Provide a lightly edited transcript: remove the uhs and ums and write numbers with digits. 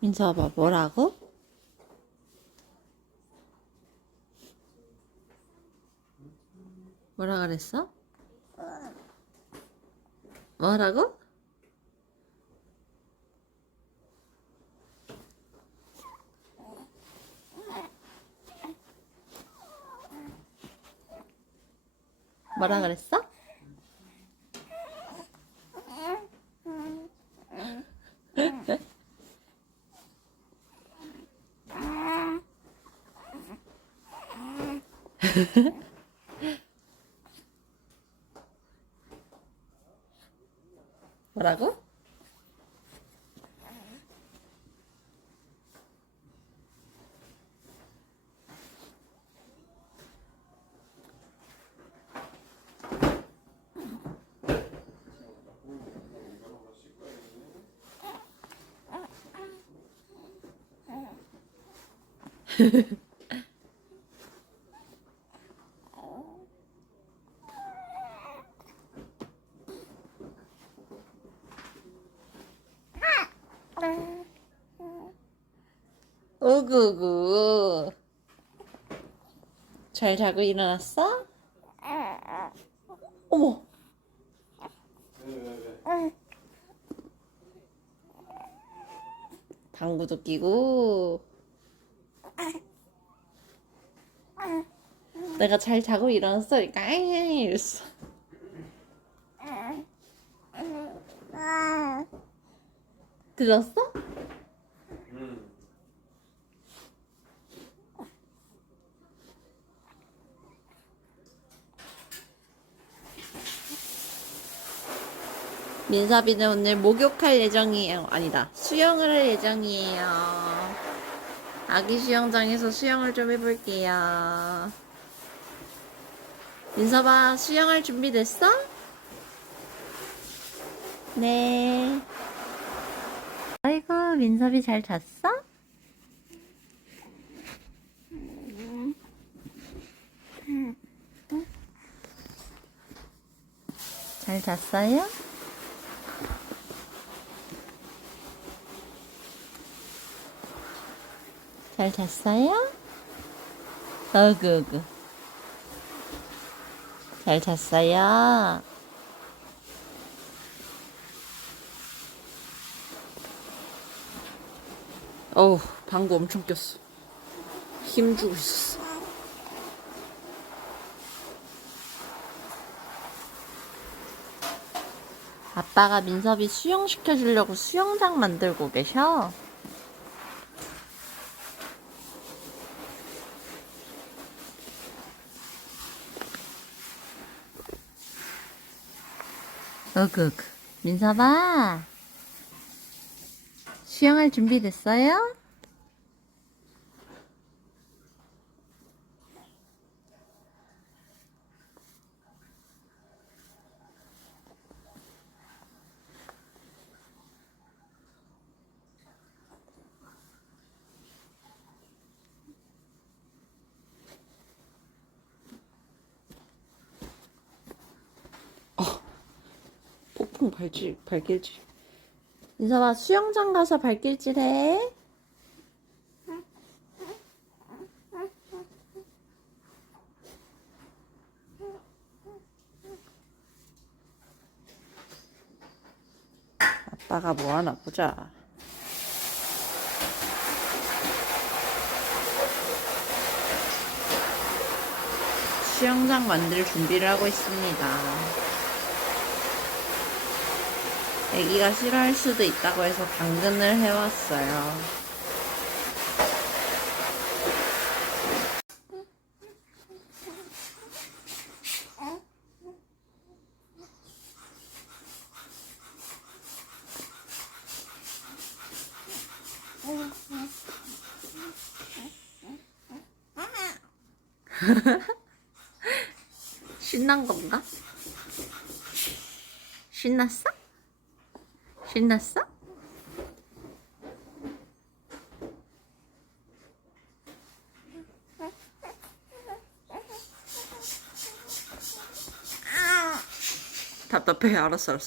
민서봐, 뭐라고? 뭐라 그랬어? 뭐라고? 뭐라 그랬어? 뭐라고? 오구구. 잘 자고 일어났어? 어머. 방구도 끼고. 내가 잘 자고 일어났어. 그러니까 이랬어. 들었어? 민섭이는 오늘 목욕할 예정이에요. 아니다. 수영을 할 예정이에요. 아기 수영장에서 수영을 좀 해볼게요. 민섭아, 수영할 준비 됐어? 네. 아이고, 민섭이 잘 잤어? 잘 잤어요? 잘 잤어요? 어구구. 잘 잤어요? 어우, 방구 엄청 꼈어. 힘주고 있었어. 아빠가 민섭이 수영 시켜주려고 수영장 만들고 계셔. 어그그. 민섭아, 수영할 준비 됐어요? 폭풍 발길질. 민섭아, 수영장 가서 발길질 해. 아빠가 뭐 하나 보자. 수영장 만들 준비를 하고 있습니다. 애기가 싫어할 수도 있다고 해서 당근을 해왔어요. 신난 건가? 신났어? 신났어? 답답해. 알았어.